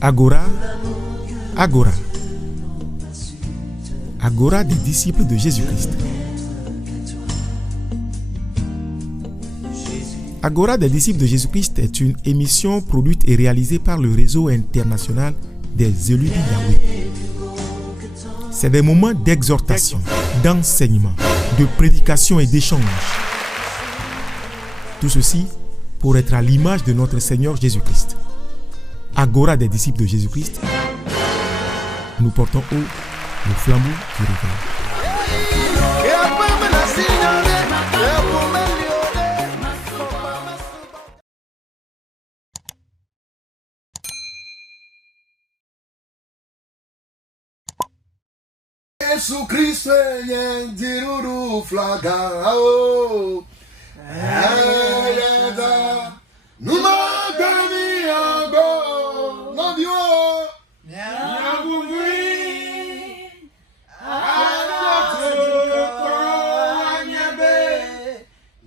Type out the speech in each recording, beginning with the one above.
Agora, Agora. Agora des disciples de Jésus-Christ. Agora des disciples de Jésus-Christ est une émission produite et réalisée par le réseau international des élus de Yahweh. C'est des moments d'exhortation, d'enseignement, de prédication et d'échange. Tout ceci pour être à l'image de notre Seigneur Jésus-Christ. Agora des disciples de Jésus-Christ, nous portons haut le flambeau du réveil. Yesu Kristo yendiruru flaga o ayada numa gani ago nobio nyabumui anyabe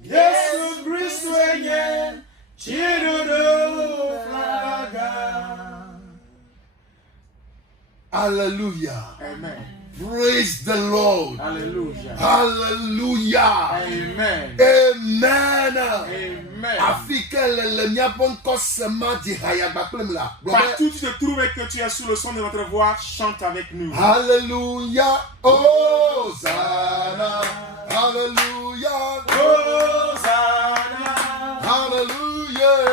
Yesu Kristo yendiruru flaga. Hallelujah. Amen. Praise the Lord. Hallelujah. Hallelujah. Amen. Amen. Amen. Partout où tu te trouves et que tu es sous le son de notre voix, chante avec nous. Hallelujah. Hosanna. Hallelujah. Hosanna. Hallelujah.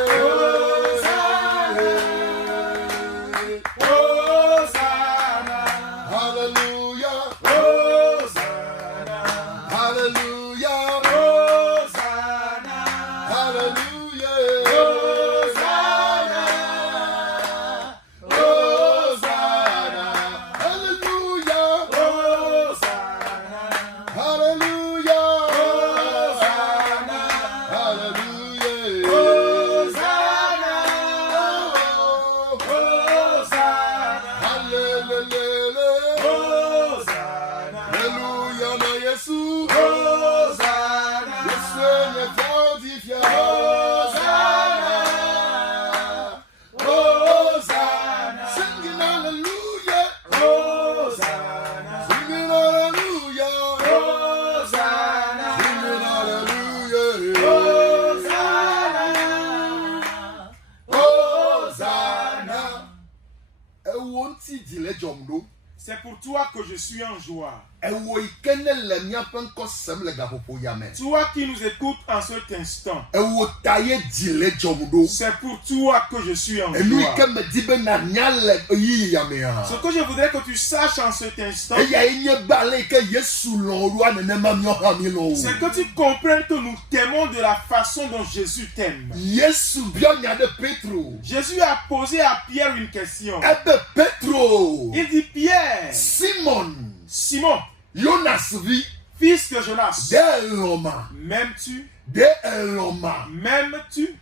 C'est pour toi que je suis en joie. Toi qui nous écoutes en cet instant. C'est pour toi que je suis en joie. Ce que je voudrais que tu saches en cet instant, c'est que tu comprennes que nous t'aimons de la façon dont Jésus t'aime. Jésus a posé à Pierre une question. Il dit: Pierre, Simon, Jonas, fils de Jonas, m'aimes-tu? M'aimes-tu?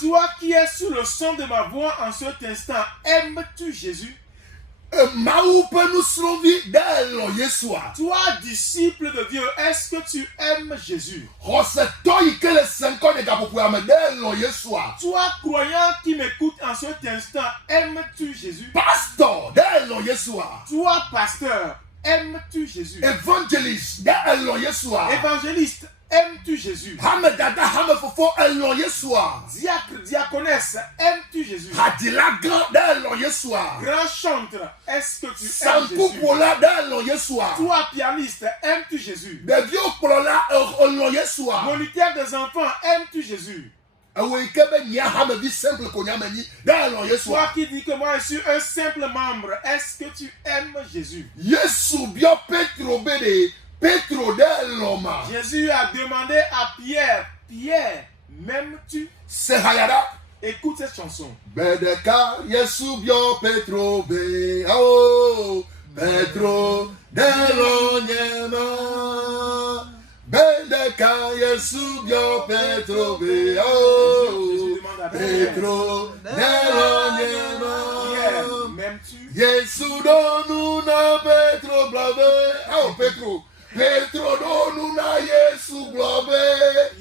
Toi qui es sous le son de ma voix en cet instant, aimes-tu Jésus? Toi, disciple de Dieu, est-ce que tu aimes Jésus? Toi, croyant qui m'écoute en cet instant, aimes-tu Jésus? Toi, pasteur, aimes-tu Jésus? Évangéliste, évangéliste, aimes-tu Jésus? Diacre, diaconesse, aimes-tu Jésus? Grand chantre, est-ce que tu aimes Jésus? Toi, pianiste, aimes-tu Jésus? Moniteur des enfants, aimes-tu Jésus? Toi qui dis que moi je suis un simple membre, est-ce que tu aimes Jésus? Jésus a demandé à Pierre: Pierre, m'aimes-tu? Écoute cette chanson. Bedeka Yesu bio Petro be oh Petro delonyema Bedeka Yesu bio Petro be oh Petro delonyema M'aimes-tu? Yesu donu na Petro blave oh Petro donu na Yesu blave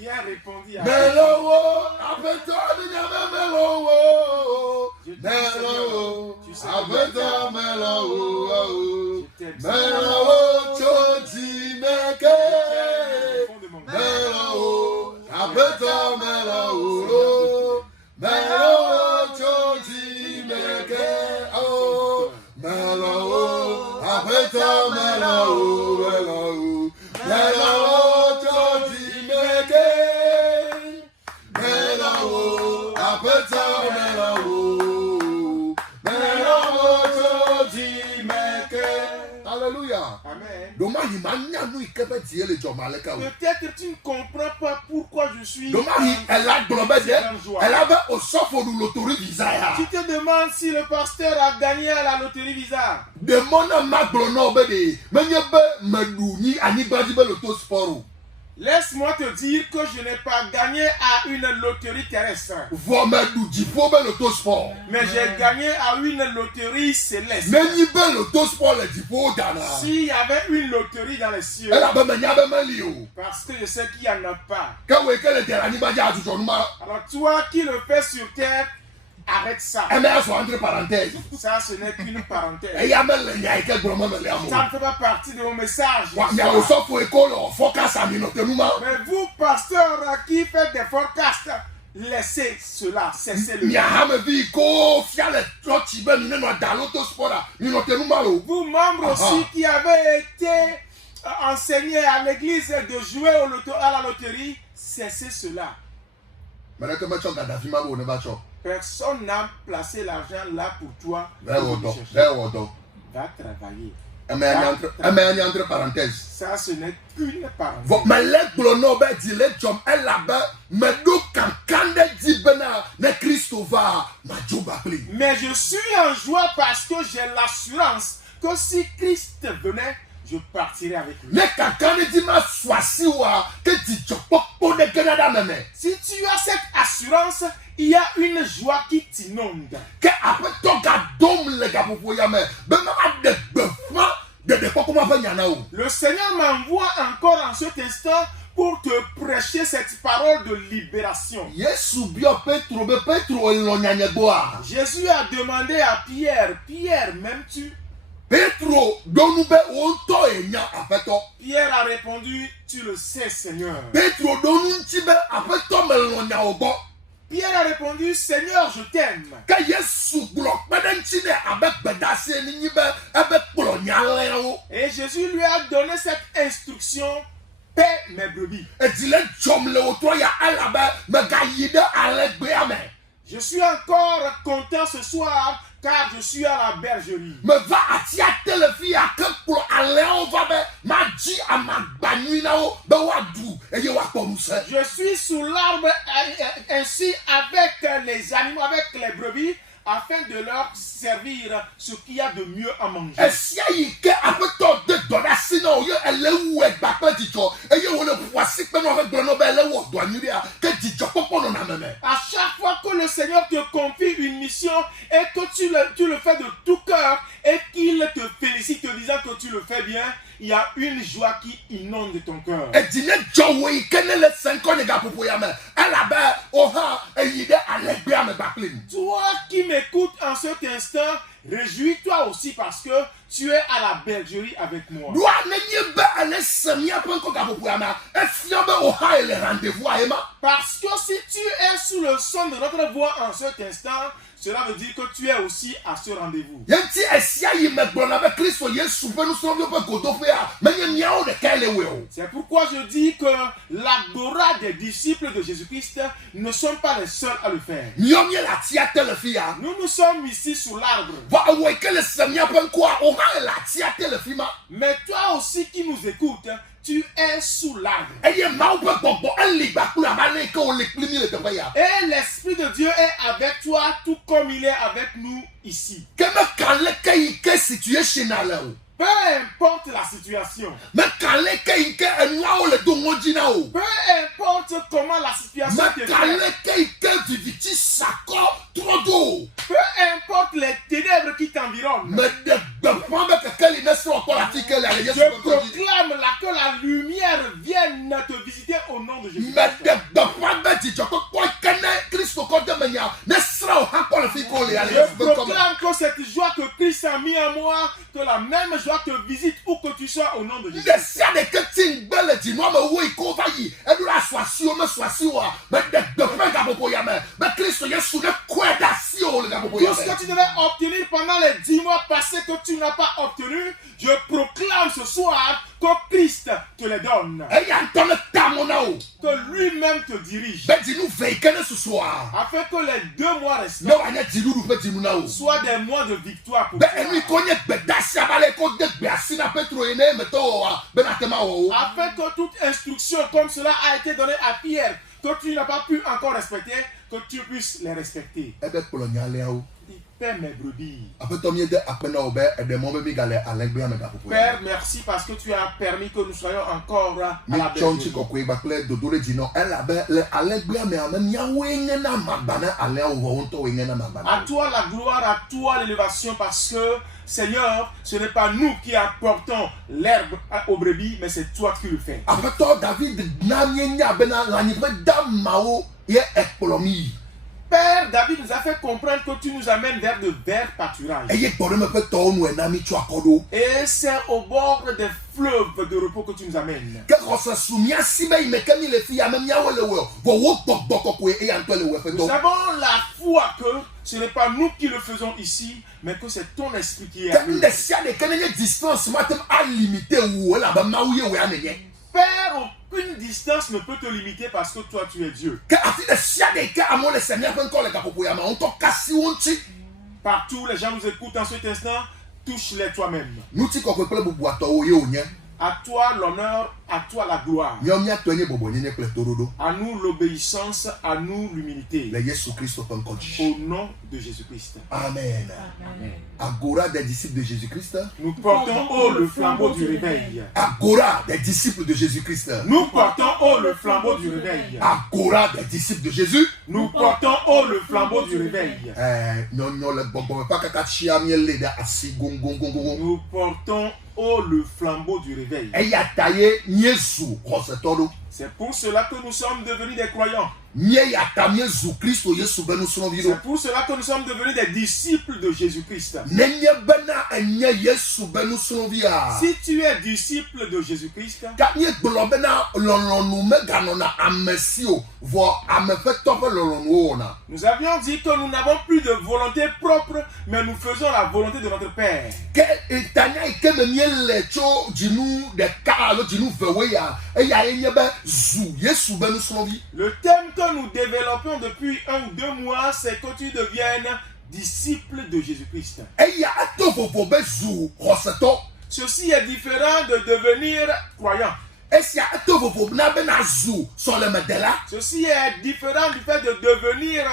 Peut-être tu ne comprends pas pourquoi je suis. Elle avait au sofa de loterie visa. Tu te demandes si le pasteur a gagné à la loterie visa. Demande à Maglono Bede, Menyebe Medouni, Anibadi Loto Sport. Laisse-moi te dire que je n'ai pas gagné à une loterie terrestre. Mais j'ai gagné à une loterie céleste. S'il y avait une loterie dans les cieux, parce que je sais qu'il n'y en a pas. Alors toi qui le fais sur terre, arrête ça. Ça, ce n'est qu'une parenthèse. Ça ne fait pas partie de mon message. Mais vous, pasteurs qui faites des forecasts, laissez cela, cessez-le. Vous, membres aussi qui avez été enseignés à l'église de jouer à la loterie, cessez cela. Personne n'a placé l'argent là pour toi. Va travailler. Entre parenthèses. Ça, ce n'est qu'une parenthèse. Mais je suis en joie parce que j'ai l'assurance que si Christ venait, je partirai avec lui. Si tu as cette assurance, il y a une joie qui t'inonde. Le Seigneur m'envoie encore en cet instant pour te prêcher cette parole de libération. Jésus a demandé à Pierre, Pierre, m'aimes-tu? Pierre a répondu, tu le sais, Seigneur. Pierre a répondu, Seigneur, je t'aime. Et Jésus lui a donné cette instruction, paie mes brebis. Je suis encore content ce soir car je suis à la bergerie. Je suis sous l'arbre ainsi avec les animaux, avec les brebis, afin de leur servir ce qu'il y a de mieux à manger. À chaque fois que le Seigneur te confie une mission et que tu le fais de tout cœur et qu'il te félicite te disant que tu le fais bien, il y a une joie qui inonde ton cœur. Toi qui m'écoutes en cet instant, réjouis-toi aussi parce que tu es à la bergerie avec moi. Parce que si tu es sous le son de notre voix en cet instant, cela veut dire que tu es aussi à ce rendez-vous. C'est pourquoi je dis que l'agora des disciples de Jésus-Christ ne sont pas les seuls à le faire. Nous sommes ici sous l'arbre. Mais toi aussi qui nous écoutes, tu es sous l'arbre. Et l'Esprit de Dieu est avec toi tout comme il est avec nous ici. Peu importe la situation. Peu importe comment la situation te peu importe les ténèbres qui t'environnent. Je proclame que la lumière vienne te visiter au nom de Jésus. Je proclame que cette joie que Christ a mis en moi, que la même joie te visite où que tu sois au nom de Jésus. Tout ce que tu devais obtenir pendant les 10 mois passés que tu n'as pas obtenu, je proclame ce soir que Christ te les donne. Que que lui-même te dirige. bɛ di nu fɛ ikɛnɛ susu a. Afin que les 2 mois ne restants wa nyɛ di nuɖu ƒe di nu na o. soient des mois de victoire pour bɛ toi. enu ko nye gbedasi abalɛ ko de gbe asi na Petro ye ne emetɔ wɔ wa bena te ma wɔ o. Afin que toute instruction comme cela a été donnée à Pierre, que tu n'as pas pu encore respecter, que tu puisses les respecter. Ebe kplɔ nyalea o. Il paie mes brebis. Aƒetɔ mi de akpena o bɛ ɛdɛmɔ bɛ mi galɛ alɛgbea me gaƒoƒo. Père, merci parce que tu as permis que nous soyons encore à Mi la tsɔ ŋuti bergerie. kɔkɔe gbatple dodo ɖe dzi nɔ elabe le alɛgbea me ame miawoe nye na magba na alẽawo vɔ ŋutɔwoe nye na magba na À wo. toi la gloire, à toi l'élévation, parce que, Seigneur, ce n'est pas nous qui apportons l'herbe aux brebis, mais c'est toi qui le fais. Aƒetɔ David na mienya bena lãnyiƒe damawo ye ekplɔ mi yi. Père, David nous a fait comprendre que tu nous amènes vers de verts pâturages. Eye gbɔɖeme ƒe tɔwo nu ena mi tso akɔ ɖo. Et c'est au bord des fleuves de repos que tu nous amènes. Ke xɔse su miasi be yi me ke mi le fi ame miawo le wɔ vɔ wo gbɔgbɔ kɔkɔe eya ŋutɔ le wɔ ƒe Nous dɔ. avons la foi que ce n'est pas nous qui le faisons ici, mais que c'est ton esprit qui est Ke à nous. nu ɖe sia ɖeke ne nye distance ma tem alimite wu elabe Mawu ye wòe nenye. Père, aucune distance ne peut te limiter parce que toi tu es Dieu. Ke afi ɖe sia ɖe ke amewo le se miaƒe ŋkɔ le gaƒoƒo ya me ŋutɔ kasi wo ŋuti. Partout, les gens nous écoutent en cet instant, touche-les toi-même. Ŋutikɔkɔe kple bubuatɔwo ye wònye. À toi l'honneur, à toi la gloire. Míawo míatɔe nye bɔbɔnyenye kple toɖoɖo À nous l'obéissance, à nous l'humilité. le Yesu Kristo ƒe ŋkɔ dzi. Au nom de Jésus-Christ. Amen. Amen. Agora des disciples de Jésus-Christ. Nous portons haut le flambeau du réveil. Agora des disciples de Jésus-Christ. Nous portons haut le flambeau du réveil. Agora des disciples de Jésus. Nous portons haut le flambeau du réveil. Nyɔnyɔ le gbɔgbɔ ƒe kaka tsia míele ɖe asi gongongongongo. Nous portons haut le flambeau du réveil. Eya ta ye míezu xɔsetɔ ɖo. C'est pour cela que nous sommes devenus des croyants. Míeya ta míezu Kristo Yesu be nusrɔ̃vi ɖo. C'est pour cela que nous sommes devenus des disciples de Jésus-Christ. Nenye bena enye Yesu be nusrɔ̃via. Si tu es disciple de Jésus-Christ, Ka míegblɔ bena lɔlɔ̃nu meganɔna ame si o vɔ ame ƒe tɔ ƒe lɔlɔ̃nuwo wɔna. nous avions dit que nous n'avons plus de volonté propre, mais nous faisons la volonté de notre Père. Ke etanya yi ke me míele tso dzinu ɖeka alo dzinu vewoe ya eya ye nye be zu Yesu be nusrɔ̃vi. Le thème que nous développons depuis 1 ou 2 mois, c'est que tu deviennes disciple de Jésus-Christ. Eya eto vovo be zu xɔsetɔ. Ceci est différent de devenir croyant. Esia eto vovo na bena zu sɔlemedela. Ceci est différent du fait de devenir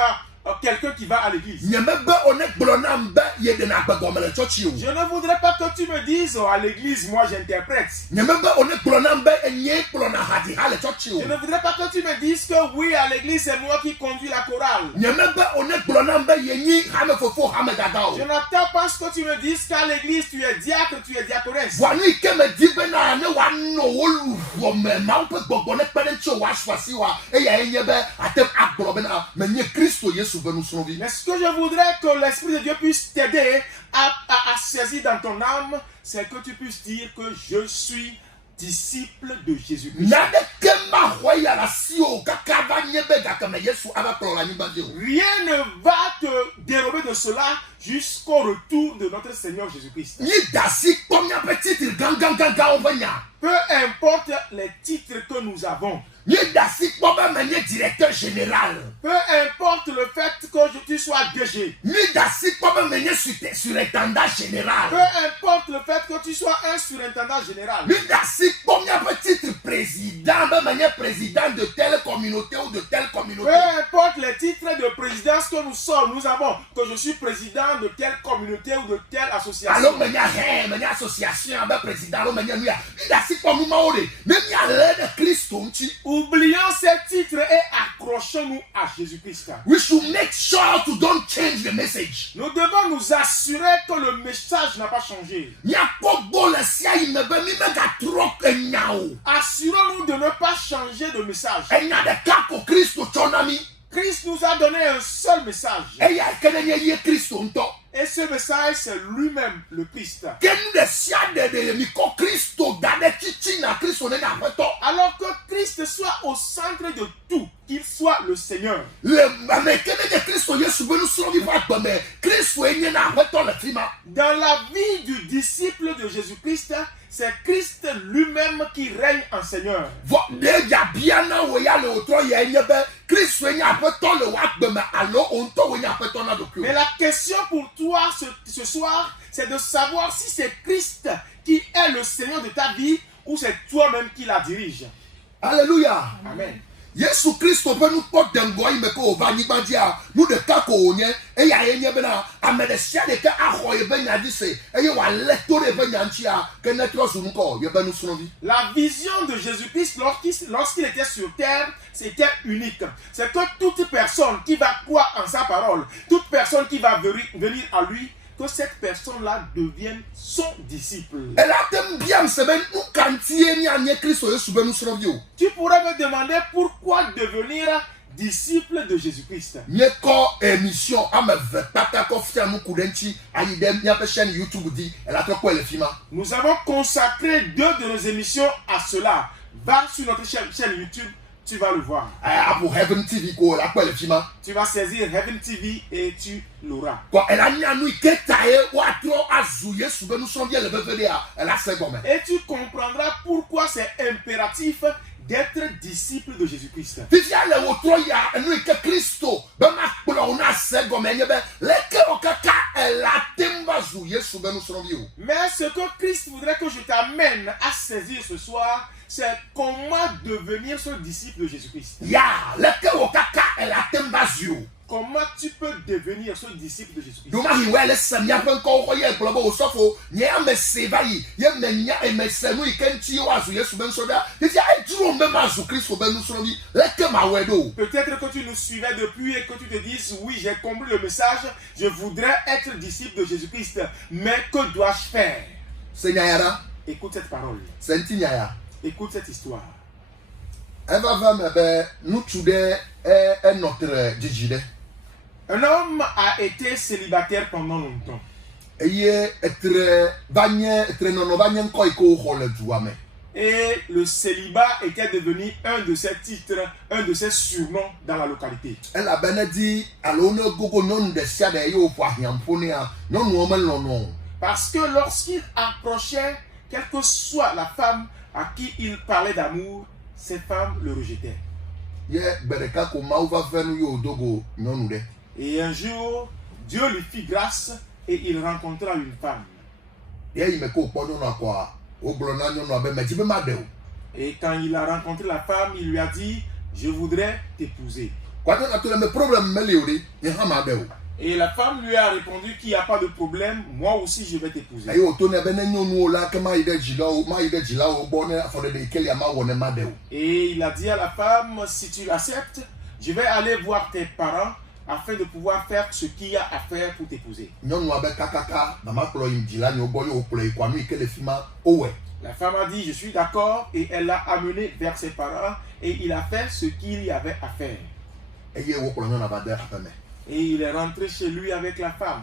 quelqu'un qui va à l'église. Nye me be one gblɔ nam be ye ɖena gbegɔme le tsɔtsi o. Je ne voudrais pas que tu me dises à l'église, moi j'interprète. Nye me be one gblɔ nam be enye kplɔna hadziha le tsɔtsi Je o. ne voudrais pas que tu me dises que oui, à l'église, c'est moi qui conduis la chorale. Nye me be one gblɔ nam be yenyi hame fofo hame dada o. Je n'attends pas ce que tu me dises qu'à l'église, tu es diacre, tu es diaconesse. Vɔ nu yi ke me di bena ne woanɔ wo luʋɔ me Mawu ƒe gbɔgbɔ ne kpe ɖe tso woasɔ asi wa eya ye nye be atem agblɔ bena menye Kristo Yesu be nusrɔ̃vi. Mais ce que je voudrais que l'Esprit de Dieu puisse t'aider à saisir dans ton âme, c'est que tu puisses dire que je suis disciple de Jésus-Christ. Naneke maxɔ ya le asi o kaka va nye be gakeme Yesu ava kplɔ le anyigba dzi o. Rien ne va te dérober de cela jusqu'au retour de notre Seigneur Jésus-Christ. Nyi da asi kpɔ miaƒe titre gãgãgãgãwo ƒe nya. Peu importe les titres que nous avons, Nyi da asi kpɔ be menye directeur général. peu importe le fait que tu sois DG, Nyi da asi kpɔ be menye surintendant peu général. importe le fait que tu sois un surintendant général, Nyi da asi kpɔ miaƒe titre président be menye président de telle communauté ou de telle peu communauté. importe les titres de présidence que nous avons, que je suis président de telle communauté ou de telle Alo association. menye association abe président alo menye nuya. Nyi da asi kpɔ numawo de ne mialé ɖe Kristo ŋuti. Oublions ces titres et accrochons-nous à Jésus-Christ. We should make sure to don't change the message. Nous devons nous assurer que le message n'a pas changé. Miakpɔ gbɔ le sia yi me be mi megatrɔ enya o. Assurons-nous de ne pas changer de message. Enya ɖeka ko Kristo tsɔ na mi. Christ nous a donné un seul message. Eya ke ne nye ye Kristo ŋutɔ. Et ce message, c'est lui-même, le Christ. Ke nu ɖe sia ɖe ɖe mi kɔ Kristo da ɖe titina Kristo ne nye aƒetɔ. Alors que Christ soit au centre de tout, qu'il soit le Seigneur. Le ame ke ne nye Kristo Yesu be nusrɔ̃vi ƒe agbe me, Kristo ye nye na aƒetɔ le fi ma. Dans la vie du disciple de Jésus-Christ, c'est Christ lui-même qui règne en Seigneur. Déjà bien na we ya le otro ye nye be Christ we nya peton le wa gbe me alo onto we nya peton na doku. Mais la question pour toi ce soir, c'est de savoir si c'est Christ qui est le Seigneur de ta vie ou c'est toi-même qui la dirige. Alléluia. Amen. Yesu Christo pe nous pot dengo yi me ko va ni bandia nous de ka ko onye e ya ye nye be na amedesia de ka aho ye be nya di se e ye wa leto de be nya ntia ke netro su nko ye be nu sunovi. La vision de Jésus-Christ lorsqu'il était sur terre, c'était unique. C'est que toute personne qui va croire en sa parole, toute personne qui va venir à lui, que cette personne-là devienne son disciple. Tu pourrais me demander pourquoi devenir disciple de Jésus-Christ. Nous avons consacré 2 de nos émissions à cela. Va sur notre chaîne YouTube. Tu vas le voir. Tu vas saisir Heaven TV et tu l'auras. Et tu comprendras pourquoi c'est impératif d'être disciple de Jésus-Christ. Mais ce que Christ voudrait que je t'amène à saisir ce soir, c'est comment devenir ce disciple de Jésus-Christ. Comment tu peux devenir ce disciple de Jésus-Christ? Peut-être que tu nous suivais depuis et que tu te dises, oui, j'ai compris le message, je voudrais être disciple de Jésus-Christ, mais que dois-je faire? Écoute cette parole. Écoute cette histoire. Un homme a été célibataire pendant longtemps. Et le célibat était devenu un de ses titres, un de ses surnoms dans la localité. Parce que lorsqu'il approchait, quelle que soit la femme à qui il parlait d'amour, ces femmes le rejetaient. Et un jour, Dieu lui fit grâce et il rencontra une femme. Et quand il a rencontré la femme, il lui a dit, je voudrais t'épouser. Et la femme lui a répondu qu'il n'y a pas de problème, moi aussi je vais t'épouser. Et il a dit à la femme, si tu l'acceptes, je vais aller voir tes parents afin de pouvoir faire ce qu'il y a à faire pour t'épouser. La femme a dit, je suis d'accord, et elle l'a amené vers ses parents et il a fait ce qu'il y avait à faire. Et il est rentré chez lui avec la femme.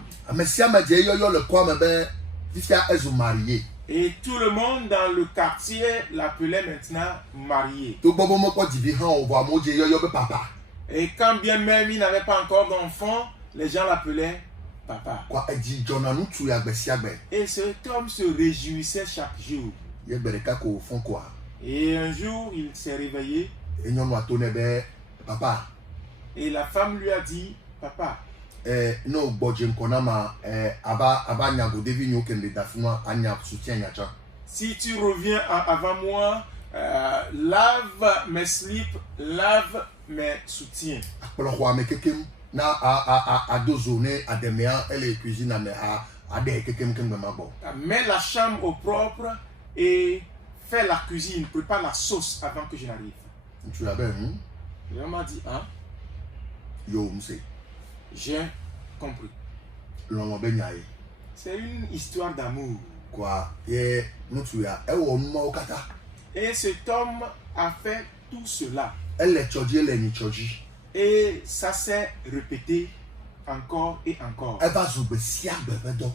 Et tout le monde dans le quartier l'appelait maintenant marié. Et quand bien même il n'avait pas encore d'enfant, les gens l'appelaient papa. Et cet homme se réjouissait chaque jour. Et un jour, il s'est réveillé. Et la femme lui a dit, papa, si tu reviens avant moi, lave mes slips, lave mes soutiens. Mets la chambre au propre et fais la cuisine, prépare la sauce avant que je n'arrive. L'homme m'a dit, hein? J'ai compris. C'est une histoire d'amour. Et cet homme a fait tout cela. Et ça s'est répété encore et encore.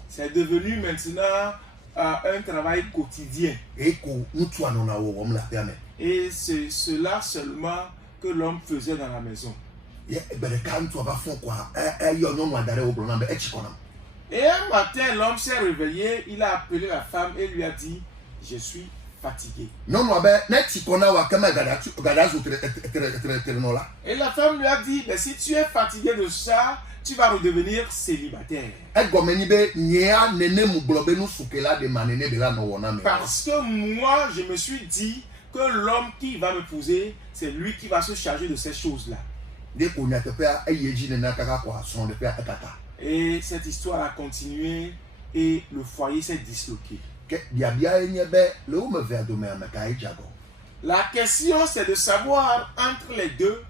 C'est devenu maintenant un travail quotidien. Et c'est cela seulement que l'homme faisait dans la maison. Et un matin, l'homme s'est réveillé, il a appelé la femme et lui a dit, je suis fatigué. Non, non, ben, net si qu'on a wa kama gadazu là. Et la femme lui a dit, ben, si tu es fatigué de ça, tu vas redevenir célibataire. Parce que moi, je me suis dit que l'homme qui va m'épouser, c'est lui qui va se charger de ces choses-là. Et cette histoire a continué et le foyer s'est disloqué. La question, c'est de savoir entre les deux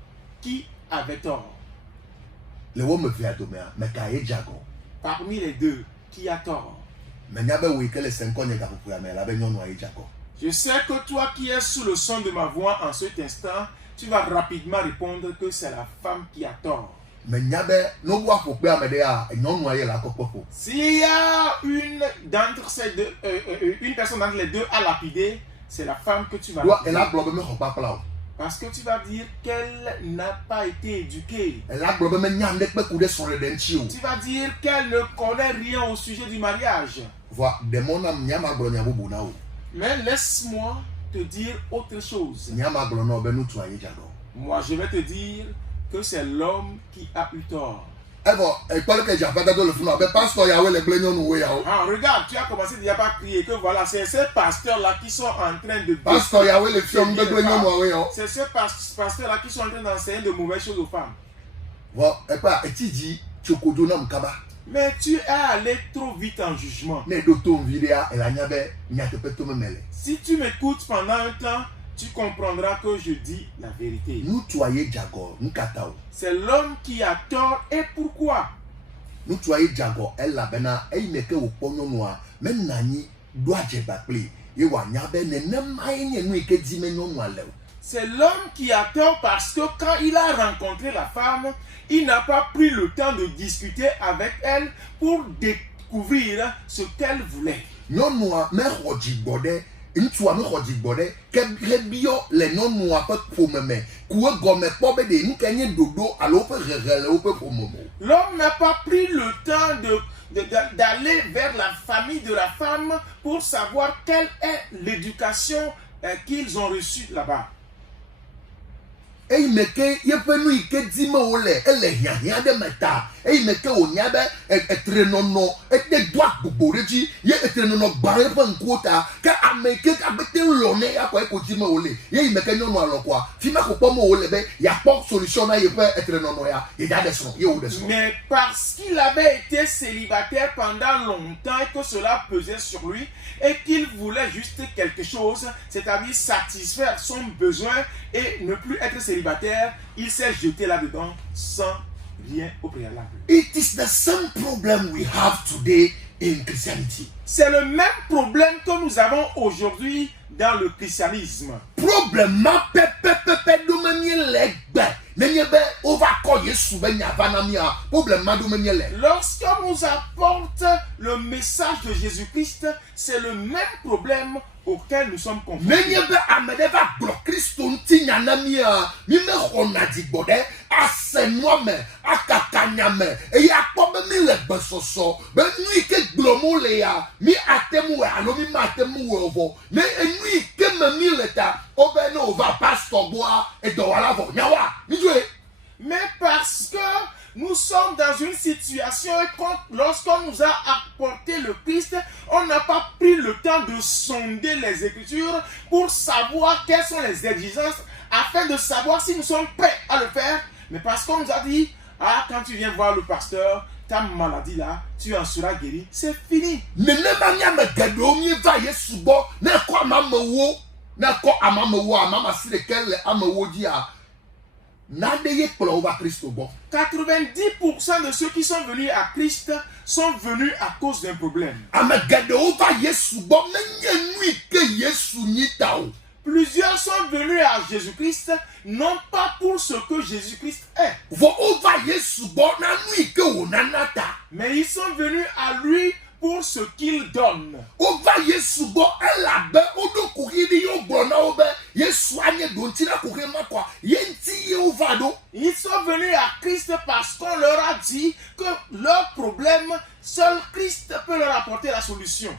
qui avait tort. Parmi les deux, qui a tort? Je sais que toi qui es sous le son de ma voix en cet instant, tu vas rapidement répondre que c'est la femme qui a tort. S'il y a une personne d'entre les deux à lapider, c'est la femme que tu vas lapider. Parce que tu vas dire qu'elle n'a pas été éduquée. Tu vas dire qu'elle ne connaît rien au sujet du mariage. Mais laisse-moi te dire autre chose. Moi, je vais te dire que c'est l'homme qui a eu tort. Ah, regarde, tu as commencé déjà par crier que voilà, c'est ces pasteurs-là qui sont en train de... C'est ces pasteurs-là qui sont en train d'enseigner de mauvaises choses aux femmes. Mais tu es allé trop vite en jugement. Si tu m'écoutes pendant un temps, tu comprendras que je dis la vérité. C'est l'homme qui a tort. Et pourquoi? C'est l'homme qui a tort parce que quand il a rencontré la femme, il n'a pas pris le temps de discuter avec elle pour découvrir ce qu'elle voulait. L'homme n'a pas pris le temps d'aller vers la famille de la femme pour savoir quelle est l'éducation qu'ils ont reçue là-bas. Il Mais parce qu'il avait été célibataire pendant longtemps et que cela pesait sur lui et qu'il voulait juste quelque chose, c'est-à-dire satisfaire son besoin et ne plus être célibataire, il s'est jeté là-dedans sans rien au préalable. It is the same problem we have today in Christianity. C'est le même problème que nous avons aujourd'hui dans le christianisme. Problème Lorsqu'on nous apporte le message de Jésus-Christ, c'est le même problème auquel nous sommes confrontés. Mais parce que nous sommes dans une situation et lorsqu'on nous a apporté le Christ, on n'a pas pris le temps de sonder les Écritures pour savoir quelles sont les exigences afin de savoir si nous sommes prêts à le faire. Mais parce qu'on nous a dit, ah, quand tu viens voir le pasteur, ta maladie là, tu en seras guéri, c'est fini. « 90% de ceux qui sont venus à Christ sont venus à cause d'un problème. Plusieurs sont venus à Jésus-Christ non pas pour ce que Jésus-Christ est, mais ils sont venus à lui pour ce qu'il donne. Ils sont venus à Christ parce qu'on leur a dit que leur problème, seul Christ peut leur apporter la solution.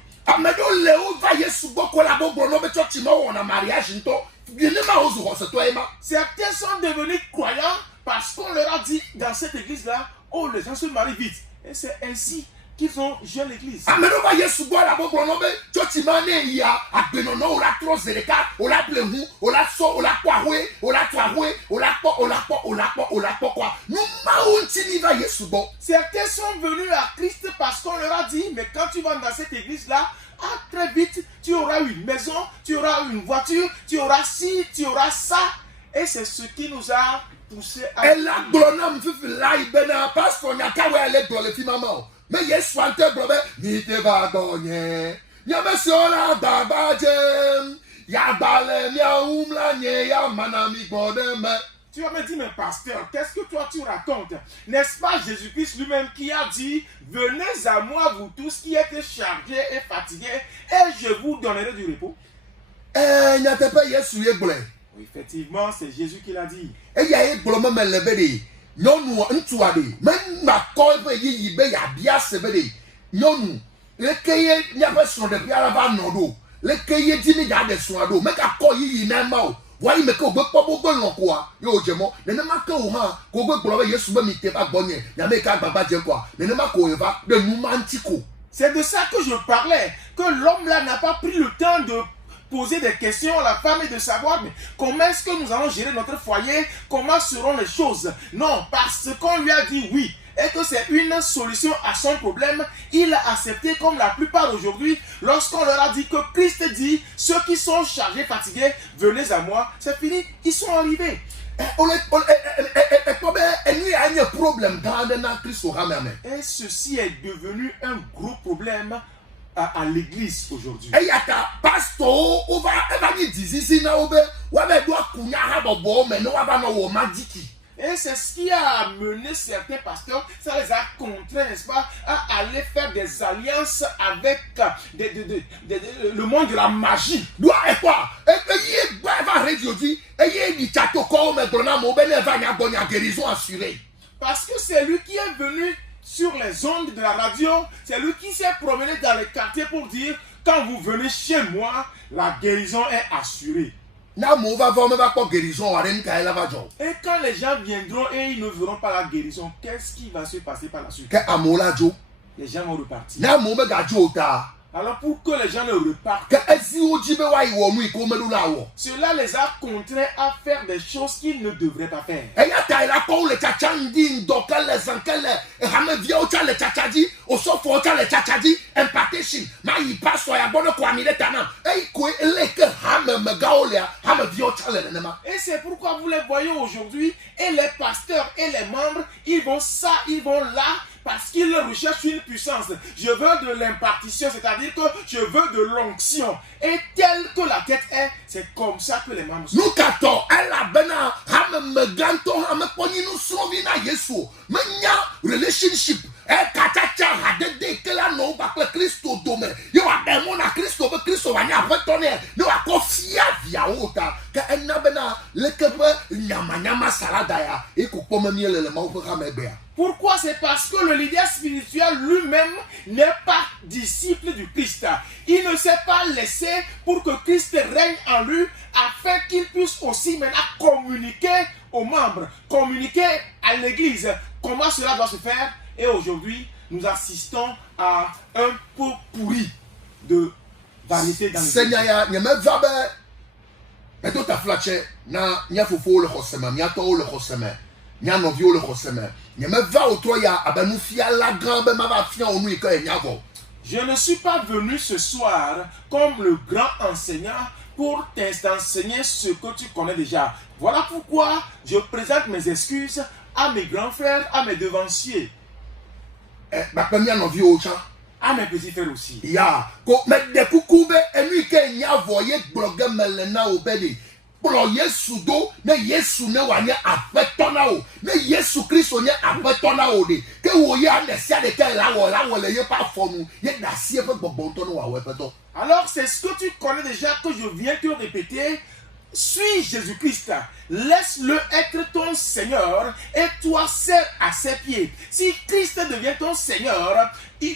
na mariage nto bien ma ozu hoseto ema. Certains sont devenus croyants parce qu'on leur a dit dans cette église-là, oh, les gens se marient vite. Et c'est ainsi qu'ils ont joint l'église. Ameno ba Yesu bo la bo no be church mane ya agbeno no ora trozereka ora blehu ora so ora kwahwe ora twahwe ora po quoi. Nous ma ontini va Yesu bo. Certains sont venus à Christ parce qu'on leur a dit, mais quand tu vas dans cette église-là, très vite, tu auras une maison, tu auras une voiture, tu auras ci, tu auras ça. Et c'est ce qui nous a poussé à... Et la glonam fifi la ibena parce qu'on a kawe ale glole fi maman. Mais Yesu ante brobe ni te va gonye. Nya me sola baba jem. Ya bale mia umla nye ya manami bodeme. Tu vas me dire, mais pasteur, qu'est-ce que toi tu racontes? N'est-ce pas Jésus-Christ lui-même qui a dit, venez à moi vous tous qui êtes chargés et fatigués, et je vous donnerai du repos? N'y a pas Yesu ye glole. Oui, effectivement, c'est Jésus qui l'a dit. Et ya ye glole me lebede. Nyonu ntuade. Men ma ko be yi be ya bia sebede. Nyonu le keye nya be so de bia ba nodo. Le keye dimi ya de so ado. Me ka ko yi na ma o. Why make a book lonqua? Yo, Jemo, Nenamaka, go go Yesu me te ba bonye, Yameka Baba Jekwa, Nenamako Eva, de Numantico. C'est de ça que je parlais, que l'homme là n'a pas pris le temps de poser des questions à la femme et de savoir mais comment est-ce que nous allons gérer notre foyer, comment seront les choses. Non, parce qu'on lui a dit oui et que c'est une solution à son problème, il a accepté comme la plupart aujourd'hui lorsqu'on leur a dit que Christ dit ceux qui sont chargés, fatigués, venez à moi. C'est fini, ils sont arrivés. Et ceci est devenu un gros problème à l'église aujourd'hui. Et c'est ce qui a amené certains pasteurs, ça les a contraints, n'est-ce pas, à aller faire des alliances avec le monde de la magie. Parce que c'est lui qui est venu sur les ondes de la radio, c'est lui qui s'est promené dans les quartiers pour dire, quand vous venez chez moi, la guérison est assurée. Et quand les gens viendront et ils ne verront pas la guérison, qu'est-ce qui va se passer par la suite? Les gens vont repartir. Alors pour que les gens ne repartent, cela les a contraints à faire des choses qu'ils ne devraient pas faire. Et c'est pourquoi vous les voyez aujourd'hui, et les pasteurs et les membres, ils vont ça, ils vont là, parce qu'ils recherchent une puissance. Je veux de l'impartition, c'est-à-dire que je veux de l'onction. Et tel que la tête est, c'est comme ça que les membres sont. Relationship. Pourquoi? C'est parce que le leader spirituel lui-même n'est pas disciple du Christ. Il ne s'est pas laissé pour que Christ règne en lui afin qu'il puisse aussi maintenant communiquer aux membres, communiquer à l'église. Comment cela doit se faire? Et aujourd'hui, nous assistons à un pot pourri de vanité dans l'église. Je ne suis pas venu ce soir comme le grand enseignant pour t'enseigner ce que tu connais déjà. Voilà pourquoi je présente mes excuses à mes grands frères, à mes devanciers, à mes petits frères aussi. Alors c'est ce que tu connais déjà que je viens te répéter. suis Jésus-Christ, laisse-le être ton Seigneur et toi sers à ses pieds. Si Christ devient ton Seigneur,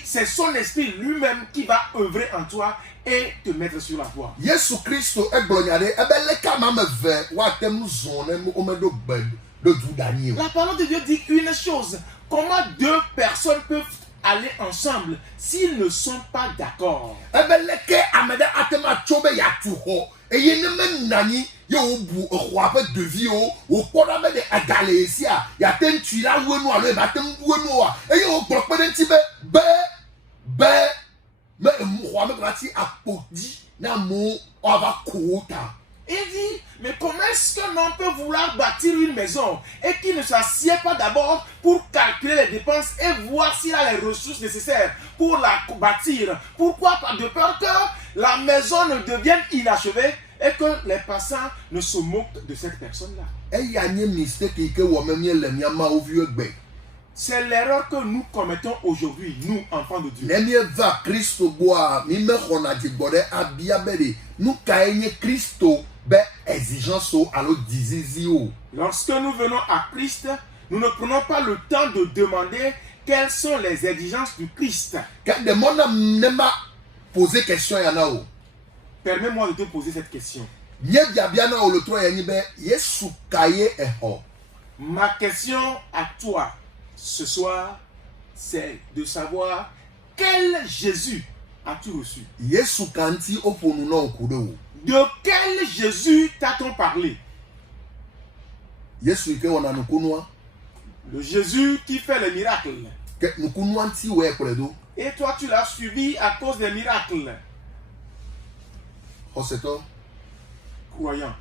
c'est son esprit lui-même qui va œuvrer en toi et te mettre sur la voie. Yesu Christo egblonyade ebele kama meve wa tem zone o medo bed de Daniel. La parole de Dieu dit une chose. Comment deux personnes peuvent aller ensemble s'ils ne sont pas d'accord? Ebele ke amede atema chobe ya tuho. Eye ne menani yo bu roi pe de vie o koda me de agalesia ya ten tuila wenu alo e batem wenu a eye o gbọpẹ de ti be mais roi me grati apodi na mo ava kota. Il dit, mais comment est-ce qu'un homme peut vouloir bâtir une maison et qu'il ne s'assied pas d'abord pour calculer les dépenses et voir s'il a les ressources nécessaires pour la bâtir? Pourquoi? De peur que la maison ne devienne inachevée et que les passants ne se moquent de cette personne-là. C'est l'erreur que nous commettons aujourd'hui, nous, enfants de Dieu. Lorsque nous venons à Christ, nous ne prenons pas le temps de demander quelles sont les exigences du Christ. Permets-moi de te poser cette question. Ma question à toi ce soir, c'est de savoir quel Jésus as-tu reçu? De quel Jésus t'a-t-on parlé? Le Jésus qui fait les miracles. Et toi, tu l'as suivi à cause des miracles. Croyant.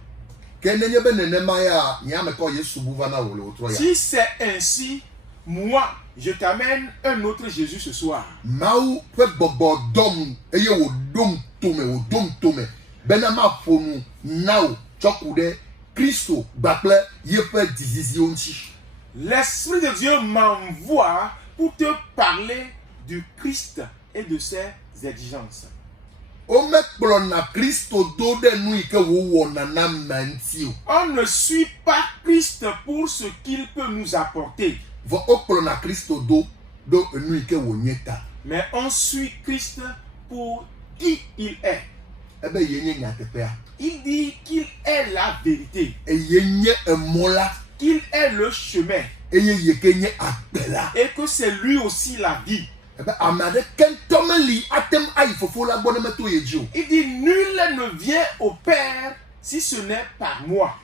Si c'est ainsi, moi, je t'amène un autre Jésus ce soir. L'Esprit de Dieu m'envoie pour te parler du Christ et de ses exigences. On ne suit pas Christ pour ce qu'il peut nous apporter. Mais on suit Christ pour qui il est. Il dit qu'il est la vérité. Qu'il est le chemin. Et que c'est lui aussi la vie. Il dit nul ne vient au Père si ce n'est par moi.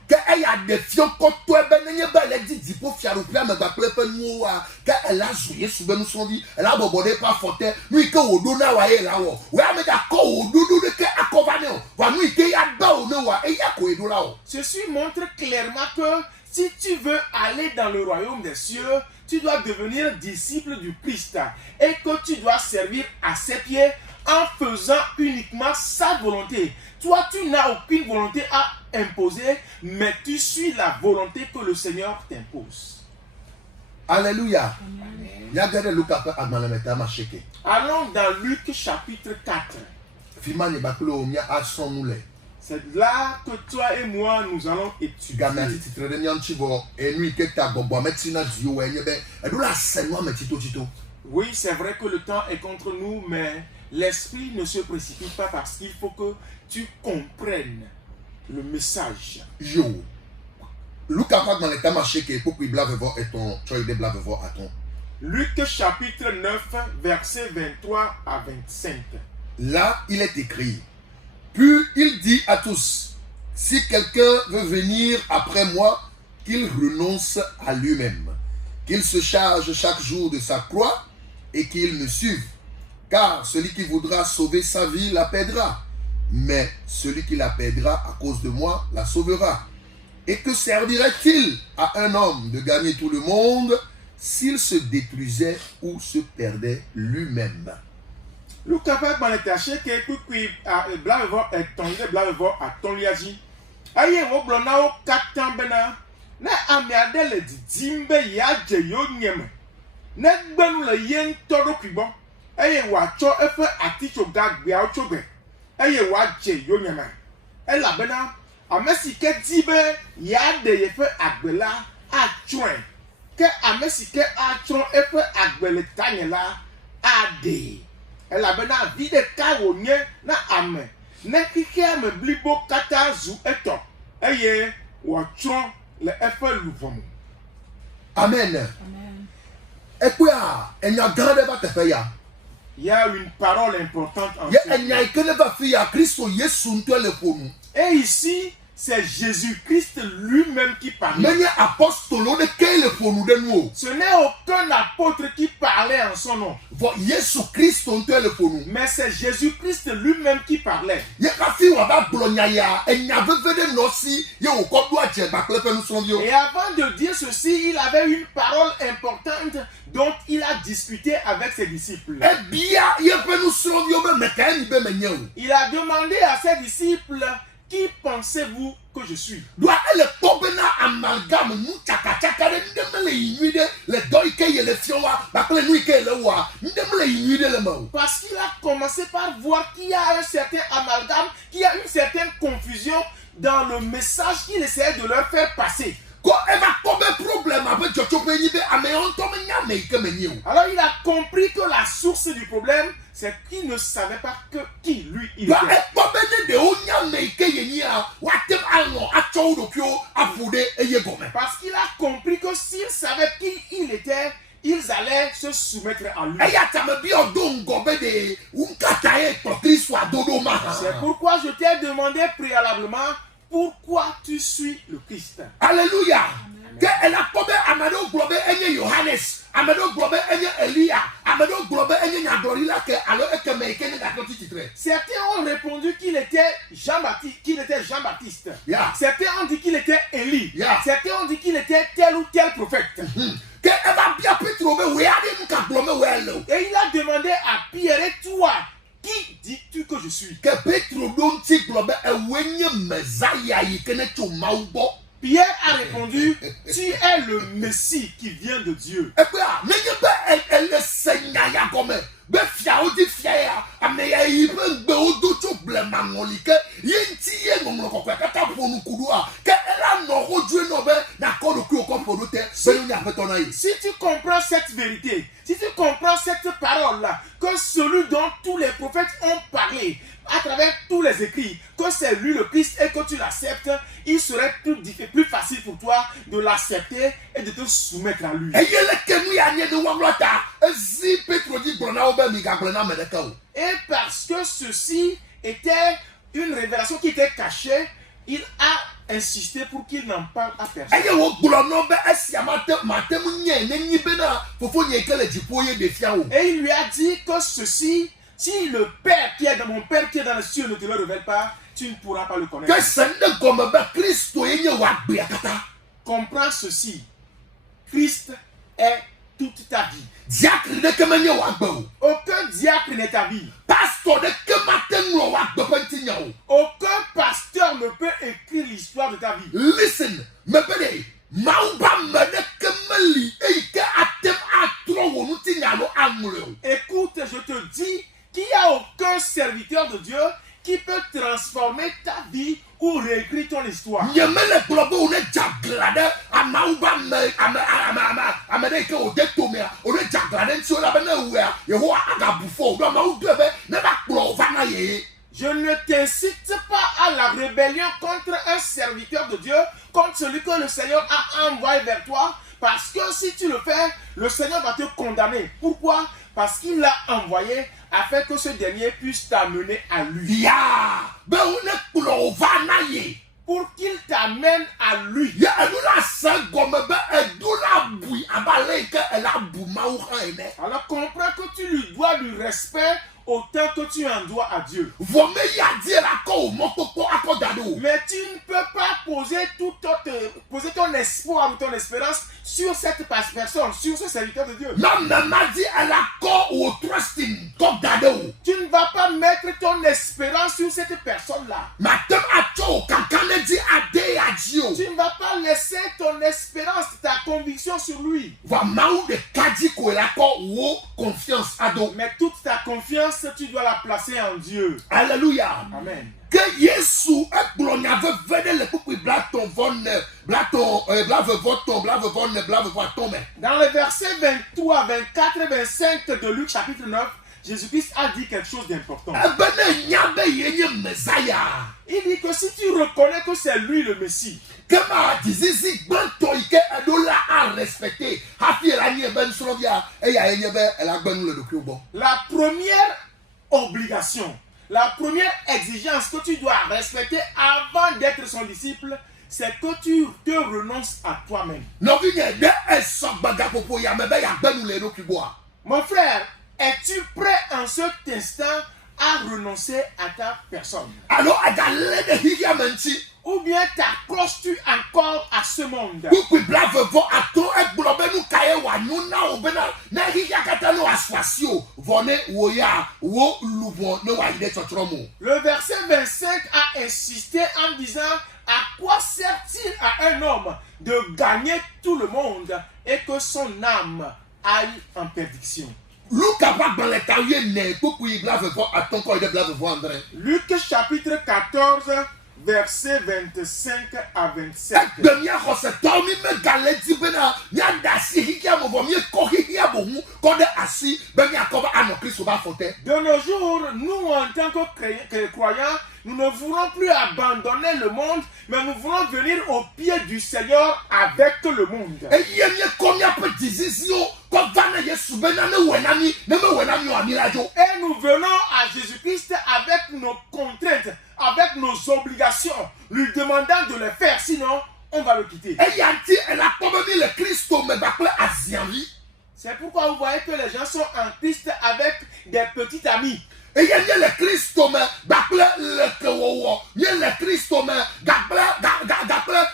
Ceci montre clairement que si tu veux aller dans le royaume des cieux, tu dois devenir disciple du Christ et que tu dois servir à ses pieds en faisant uniquement sa volonté. Toi, tu n'as aucune volonté à imposer, mais tu suis la volonté que le Seigneur t'impose. Alléluia. Allons dans Luc chapitre 4. C'est là que toi et moi nous allons étudier. Oui, c'est vrai que le temps est contre nous, mais l'esprit ne se précipite pas parce qu'il faut que tu comprennes le message. Luc chapitre 9, versets 23 à 25. Là, il est écrit: puis il dit à tous, si quelqu'un veut venir après moi, qu'il renonce à lui-même, qu'il se charge chaque jour de sa croix et qu'il me suive. Car celui qui voudra sauver sa vie la perdra, mais celui qui la perdra à cause de moi la sauvera. Et que servirait-il à un homme de gagner tout le monde s'il se détruisait ou se perdait lui-même? Le capable de l'attacher que qui blavo etonde blavo atoliaji aye wo blona o katan bena na amiade le didimbe ya je yo nyem na gbenu le yen todo kwibon aye wa cho efe aticho gagbia ochogbe aye wa je yo nyem ela bena Amesike dibe yade yefe agbela atwen. Que amesike atron efe agbele tanyela ade. Elle a bena vide ka wonye na ame. Ne kike ame blibo kata zu eto. Eye watron le efe luvomo. Amen. Et puis, il y a grande bataille. Il y a une parole importante en Et ici, c'est Jésus-Christ lui-même qui parlait. Ce n'est aucun apôtre qui parlait en son nom. Mais c'est Jésus-Christ lui-même qui parlait. Et avant de dire ceci, il avait une parole importante dont il a discuté avec ses disciples. Il a demandé à ses disciples: qui pensez-vous que je suis? Parce qu'il a commencé par voir qu'il y a un certain amalgame, qu'il y a une certaine confusion dans le message qu'il essayait de leur faire passer. Alors il a compris que la source du problème, c'est qu'il ne savait pas qui lui il était. Parce qu'il a compris que s'il savait qui il était, ils allaient se soumettre à lui. C'est pourquoi je t'ai demandé préalablement: pourquoi tu suis le Christ? Alléluia. Elle a probé Amado Globé et Johannes, Amado Globé et Elia, Amado Globé et Nadorila, alors que Meïken est d'accord titre. Certains ont répondu qu'il était Jean-Baptiste. Yeah. Certains ont dit qu'il était Élie. Yeah. Certains ont dit qu'il était tel ou tel prophète. Et il a demandé à Pierre: et toi, qui dis-tu que je suis? Pierre a répondu: tu es le Messie qui vient de Dieu. Si tu comprends cette vérité, si tu comprends cette parole-là, que celui dont tous les prophètes ont parlé à travers tous les écrits, que c'est lui le Christ et que tu l'acceptes, il serait plus facile pour toi de l'accepter et de te soumettre à lui. Et parce que ceci était une révélation qui était cachée, il a insisté pour qu'il n'en parle à personne. Et il lui a dit que ceci, si le Père qui est dans mon Père qui est dans les cieux ne te le révèle pas, tu ne pourras pas le connaître. Comprends ceci: Christ est toute ta vie. Aucun diacre n'est ta vie. Aucun pasteur ne peut écrire l'histoire de ta vie. Listen, écoute, je te dis qu'il n'y a aucun serviteur de Dieu qui peut transformer ta vie ou réécrire ton histoire. Je ne t'incite pas à la rébellion contre un serviteur de Dieu, contre celui que le Seigneur a envoyé vers toi, parce que si tu le fais, le Seigneur va te condamner. Pourquoi? Parce qu'il l'a envoyé afin que ce dernier puisse t'amener à lui. Pour qu'il t'amène à lui. Alors comprends que tu lui dois du respect autant que tu en dois à Dieu. Mais tu ne peux pas poser ton espoir ou ton espérance sur cette personne, sur ce serviteur de Dieu. Tu ne vas pas mettre ton espérance sur cette personne-là. Tu ne vas pas laisser ton espérance, ta conviction sur lui. Mais toute ta confiance, tu dois la placer en Dieu. Alléluia. Amen. Yesu ekplonya vevede le kukui blaton vonne, blaton blave voton, blave vonne, blave voton me. Dans les versets 23, 24 et 25 de Luc chapitre 9, Jésus-Christ a dit quelque chose d'important. Ebene nyabe yenye Messiah. Il dit que si tu reconnais que c'est lui le Messie, Kema dizizi gbanto ike edola a respecter. Hafi elani ben slovia eya enyebe elagbenu le dokubo. la première obligation, la première exigence que tu dois respecter avant d'être son disciple, c'est que tu te renonces à toi-même. Novinye de esok baga popo ya mebe ya gbenu le dokubo. Mon frère, es-tu prêt en cet instant à renoncer à ta personne? Alors agale de hiya menti. Ou bien t'accroches-tu encore à ce monde? Kukui blave vo ato ekblobenu kaye wa nuna obena na hiya katano aswasio vone woya wo luvo no wa ide chotromo. Le verset 25 a insisté en disant: à quoi sert-il à un homme de gagner tout le monde et que son âme aille en perdition? Luka va dans les taillés ne kukui blave vo aton ko ide blave vo André. Luc chapitre 14, verset 25 à 27. Ekbemia khose tomi me galeti bena nya dasi hikia mo mi ko hikia bo mu ko de asi be mi akoba ano Kristo ba fote. De nos jours, nous en tant que croyants, nous ne voulons plus abandonner le monde, mais nous voulons venir au pied du Seigneur avec le monde. Eyeye komia pe dizizio ko vana Yesu bena ne wenani ne me wenani o amirajo. Et nous venons à Jésus-Christ avec nos contraintes, avec nos obligations, lui demandant de les faire, sinon on va le quitter. Eyanti ela kobe le Kristo me bakle azianvi. C'est pourquoi vous voyez que les gens sont en Christ avec des petits amis. Eyeye le Kristo me bakle le kewowo, ye le Kristo me gakle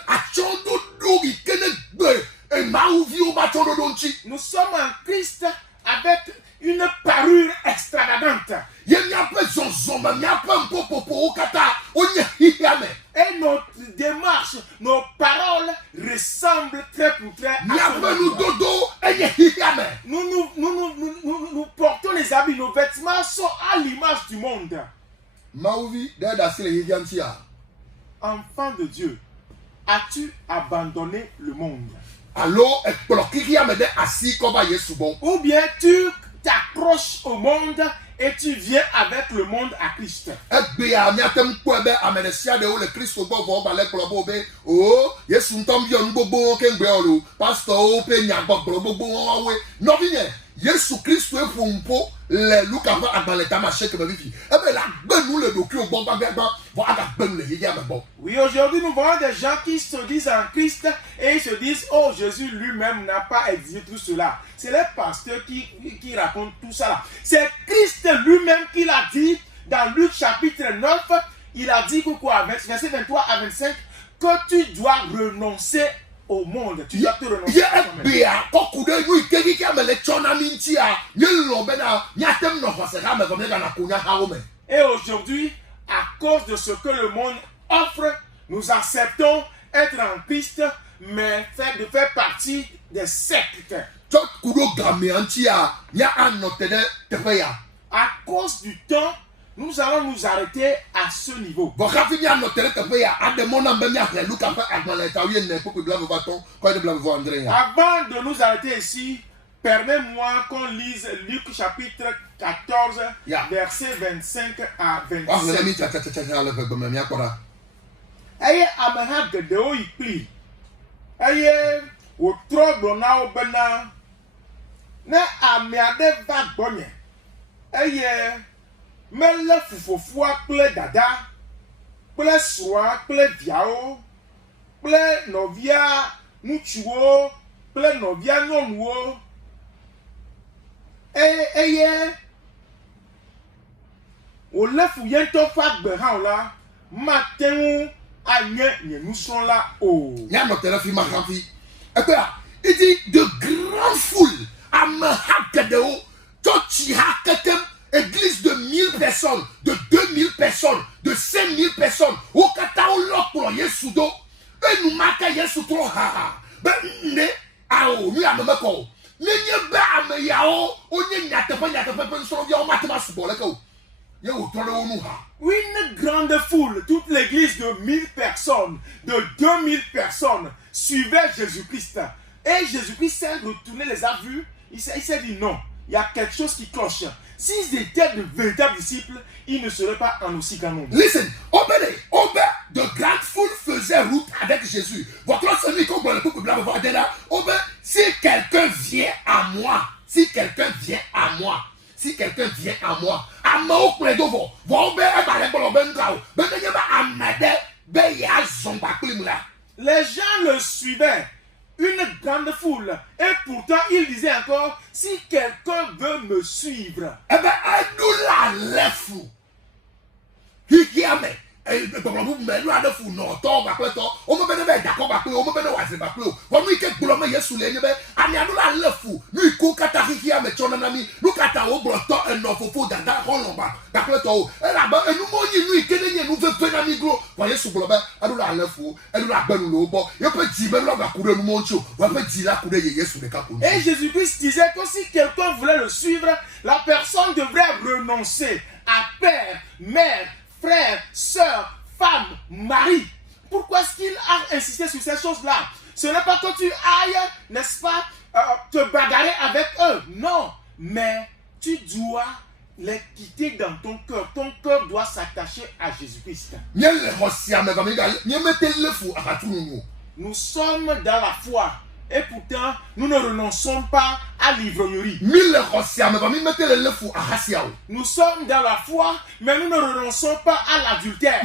achondo dogi kene gbe e mauvi o bachondo donchi. Nous sommes en Christ avec une parure extravagante. Ye miape zonzoma miape mpopopo okata onye hiame. Et notre démarche, nos paroles ressemblent très pour très à ce Miape monde. nous dodo enye hiame. Nous portons les habits, nos vêtements sont à l'image du monde. Mauvi dada sile hiantia. Enfant de Dieu, as-tu abandonné le monde? Alors ekploki hiame de asi koba Yesu bon. Ou bien tu t'accroches au monde et tu viens avec le monde à Christ? Ebea miatem kwebe amenesia de o le Kristo bo vo ba le klobo be o Yesu ntom bi on gbogbo kengbe olu pastor o pe nya gbogbo gbogbo we no binye Yesu Kristo efumpo le Luka va agbaleta ma cheke be vivi ebe la gbenu le doku ogbo gbagba vo aga gbenu le yia me bo. Oui, aujourd'hui nous voyons des gens qui se disent en Christ et ils se disent: oh, Jésus lui-même n'a pas exigé tout cela. C'est les pasteurs qui racontent tout ça là. C'est Christ lui-même qui l'a dit dans Luc chapitre 9. Il a dit que quoi, verset 23 à 25, que tu dois renoncer au monde. Tu dois te renoncer Ye à toi-même. ebea kokude yu ikegi ki amele chona mintia ye lo bena miatem no hose ga me go me ga na kunya ha wo me. Et aujourd'hui, à cause de ce que le monde offre, nous acceptons être en Christ, mais de faire partie des sectes. Chot kudo game antia ya anotede tepeya. À cause du temps, nous allons nous arrêter à ce niveau. Bon, quand il y a notre tepeya, à des moments même ya le Luka fa agbaleta wi ne pour que blave baton ko de blave vo André. Avant de nous arrêter ici, permets-moi qu'on lise Luc chapitre 14, Yeah. verset 25 à Ah, le mi 27. cha le be me akora. Eye ameha geɖewo yi kpli eye wòtrɔ gblɔ na wo bena ne ame aɖe va gbɔnye eye melé fofofoa kple dada kple srɔ̃a kple viawo kple nɔvia ŋutsuwo kple nɔvia nyɔnuwo eye wòlé fu ye ŋutɔ ƒe agbe hã o la, mate ŋu anye nye nusrɔ̃la o. Ya notre fi ma hafi. Et puis il dit de grandes foules amaha kedeo tochi ha ketem église de 1000 personnes, de 2000 personnes, de 5000 personnes. Au kata o loklo Yesu do. E nu maka Yesu tro ha. Be ne ao mi ameme ko. Ne nye ba ame ya o onye nyatepe pe nso bi o matema subo le ko. ye wò tɔ ɖe wo nu ha. Une grande foule, toute l'église de 1000 personnes, de 2000 personnes, suivait Jésus-Christ. Et Jésus-Christ s'est retourné, les a vus. Il s'est dit non, il y a quelque chose qui cloche. S'ils étaient de véritables disciples, ils ne seraient pas en aussi grand nombre. Listen, de grandes foules faisaient route avec Jésus. Votre celui qu'on voit le peuple blanc, si quelqu'un vient à moi, si quelqu'un vient à moi, les gens le suivaient, une grande foule, et pourtant il disait encore, si quelqu'un veut me suivre, et Jésus-Christ disait que si quelqu'un voulait le suivre, la personne devrait renoncer à père, mère, frère, soeur, femme, mari. Pourquoi est-ce qu'il a insisté sur ces choses-là? Ce n'est pas que tu ailles, n'est-ce pas, te bagarrer avec eux. Non, mais tu dois les quitter dans ton cœur. Ton cœur doit s'attacher à Jésus-Christ. Nous sommes dans la foi. Et pourtant, nous ne renonçons pas à l'ivrognerie. Nous sommes dans la foi, mais nous ne renonçons pas à l'adultère.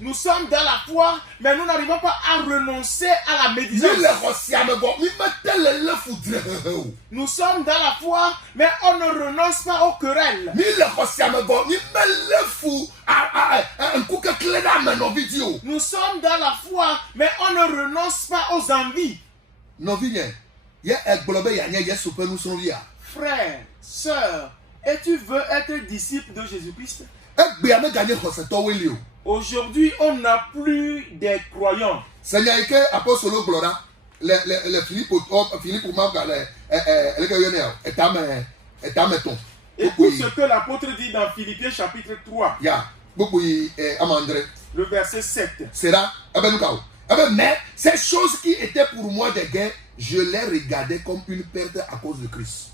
Nous sommes dans la foi, mais nous n'arrivons pas à renoncer à la médisance. Nous sommes dans la foi, mais on ne renonce pas aux querelles. Nous sommes dans la foi, mais on ne renonce pas aux envies. Frère, sœur, et tu veux être disciple de Jésus-Christ? Aujourd'hui, on n'a plus des croyants. Écoute ce que l'apôtre dit dans Philippiens chapitre 3. Le verset 7. Mais ces choses qui étaient pour moi des gains, je les regardais comme une perte à cause de Christ.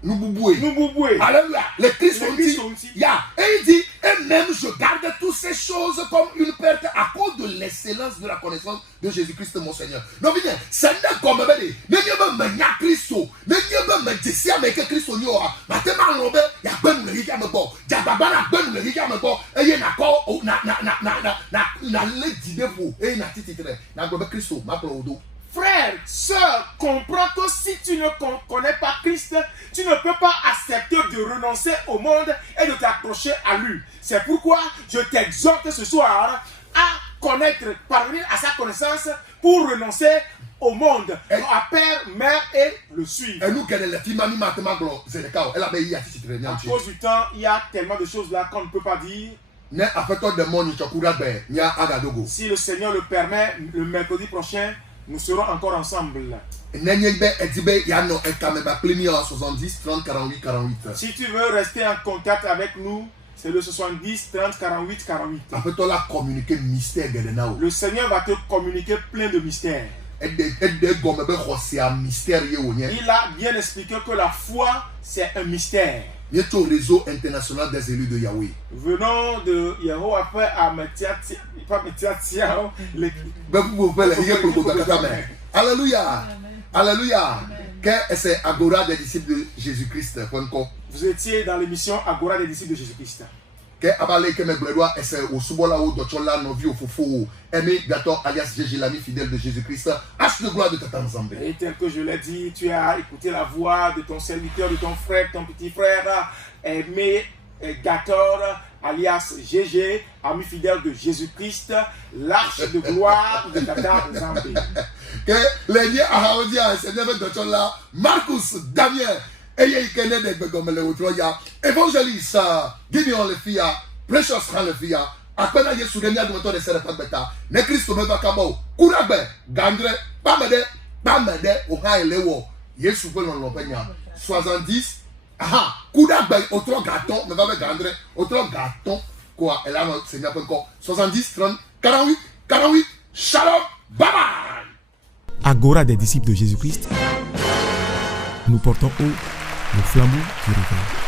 Nous bouboués. Alléluia. Le Christ ont dit. Et il dit, et même je garde toutes ces choses comme une perte à cause de l'excellence de la connaissance de Jésus-Christ mon Seigneur. Donc, bien, c'est un comme bébé. N'ayez pas mené à Christo. N'ayez pas mené à Christo. Maintenant, l'homme, il y a ben le riga me bon. Jababa na ben le riga me bon. Et il y a encore na le dîner pour. Et na titre. Na gobe Christo. Ma plodo. Frère, sœur, comprends que si tu ne connais pas Christ, tu ne peux pas accepter de renoncer au monde et de t'accrocher à lui. C'est pourquoi je t'exhorte ce soir à connaître, parvenir à sa connaissance pour renoncer au monde, à père, mère et le suivre. À cause du temps, il y a tellement de choses là qu'on ne peut pas dire. Si le Seigneur le permet, le mercredi prochain, nous serons encore ensemble. Si tu veux rester en contact avec nous, c'est le 70 30 48 48. Le Seigneur va te communiquer plein de mystères. Il a bien expliqué que la foi, c'est un mystère. Réseau international des élus de Yahweh. Venons de Yahweh après à Metiatia, pas Metiatia. Alléluia. Alléluia. C'est Agora des disciples de Jésus-Christ. Vous étiez dans l'émission Agora des disciples de Jésus-Christ. Et fidèle de Jésus-Christ. De gloire de et tel que je l'ai dit, tu as écouté la voix de ton serviteur, de ton frère, ton petit frère, Aimé Gator, alias GG, ami fidèle de Jésus-Christ, l'arche de gloire de Tata Zambé. Que les liens à Haodia, c'est Marcus, Damien, évangéliste, Gideon le Fia, Precious Ran le Fia, Apena Yesu de miadu moto de sere pa beta. Ne Kristo me ba kabo. Kuragbe gandre pamede o ha elewo. Yesu pe non lo penya. 70 aha kuragbe otro gâton me va be gandre otro gâton quoi elle a no Seigneur pe encore 70 30 48 shalom bye bye. Agora des disciples de Jésus-Christ, nous portons haut le flambeau du réveil.